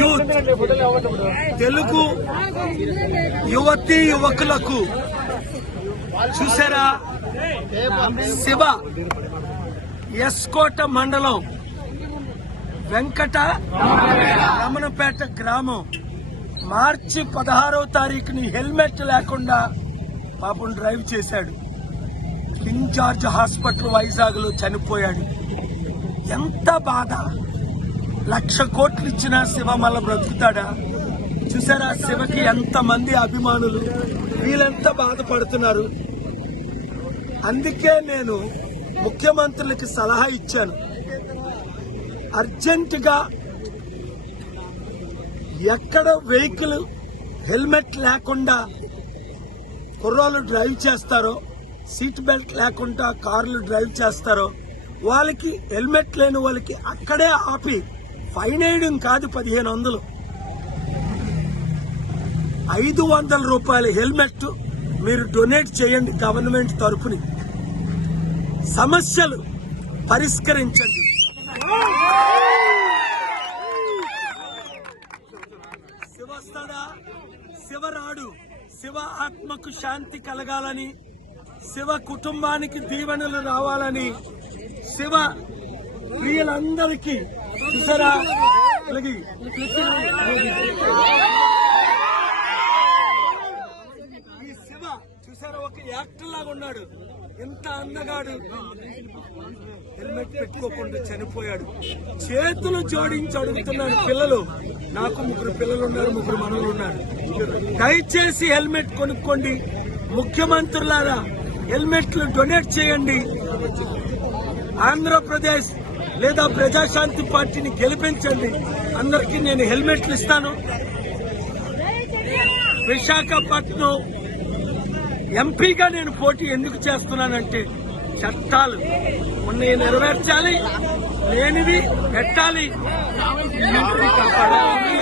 Youth Telugu యువతి యువకులకు చూసారా? శివ ఎస్కోట మండలం వెంకట రమణపేట గ్రామం. మార్చి పదహారవ తారీఖుని హెల్మెట్ లేకుండా పాపం డ్రైవ్ చేశాడు. కింగ్ జార్జ్ హాస్పిటల్ వైజాగ్లో చనిపోయాడు. ఎంత బాధ! లక్ష కోట్లు ఇచ్చిన శివ మళ్ళా బ్రతుకుతాడా? చూసారా శివకి ఎంత మంది అభిమానులు? వీళ్ళంతా బాధపడుతున్నారు? అందుకే నేను ముఖ్యమంత్రులకి సలహా ఇచ్చాను. అర్జెంటుగా ఎక్కడ వెహికల్ హెల్మెట్ లేకుండా కుర్రాళ్ళు డ్రైవ్ చేస్తారో సీట్ బెల్ట్ లేకుండా కార్లు డ్రైవ్ చేస్తారో వాళ్ళకి హెల్మెట్ లేని వాళ్ళకి అక్కడే ఆపి ఫైన్ వేయడం కాదు పదిహేను వందలు. ఐదు వందల రూపాయల హెల్మెట్ మీరు డొనేట్ చేయండి గవర్నమెంట్ తరఫుని సమస్యలు పరిష్కరించండి. శివస్తడా శివరాడు శివ శివ ఆత్మకు శాంతి కలగాలని శివ కుటుంబానికి దీవెనలు రావాలని శివ ప్రియులందరికీ చూసారా? ఈ శివ చూసారా? ఒక యాక్టర్ లాగా ఉన్నాడు. ఎంత అందగాడు. హెల్మెట్ పెట్టుకోకుండా చనిపోయాడు. చేతులు జోడించి అడుగుతున్నాడు పిల్లలు. నాకు ముగ్గురు పిల్లలు ఉన్నారు ముగ్గురు మనవులు ఉన్నారు. దయచేసి హెల్మెట్ కొనుక్కోండి. ముఖ్యమంత్రులారా హెల్మెట్లు డొనేట్ చేయండి. ఆంధ్రప్రదేశ్ లేదా ప్రజాశాంతి పార్టీని గెలిపించండి. అందరికీ నేను హెల్మెట్లు ఇస్తాను. విశాఖపట్నం ఎంపీగా నేను పోటీ ఎందుకు చేస్తున్నానంటే చట్టాలు ఉన్నవి నెరవేర్చాలి. లేనివి పెట్టాలి. కాపాడాలి